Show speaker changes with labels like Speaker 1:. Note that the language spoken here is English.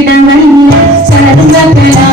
Speaker 1: மாற்றிடவல்ல சர்வகலாசாலே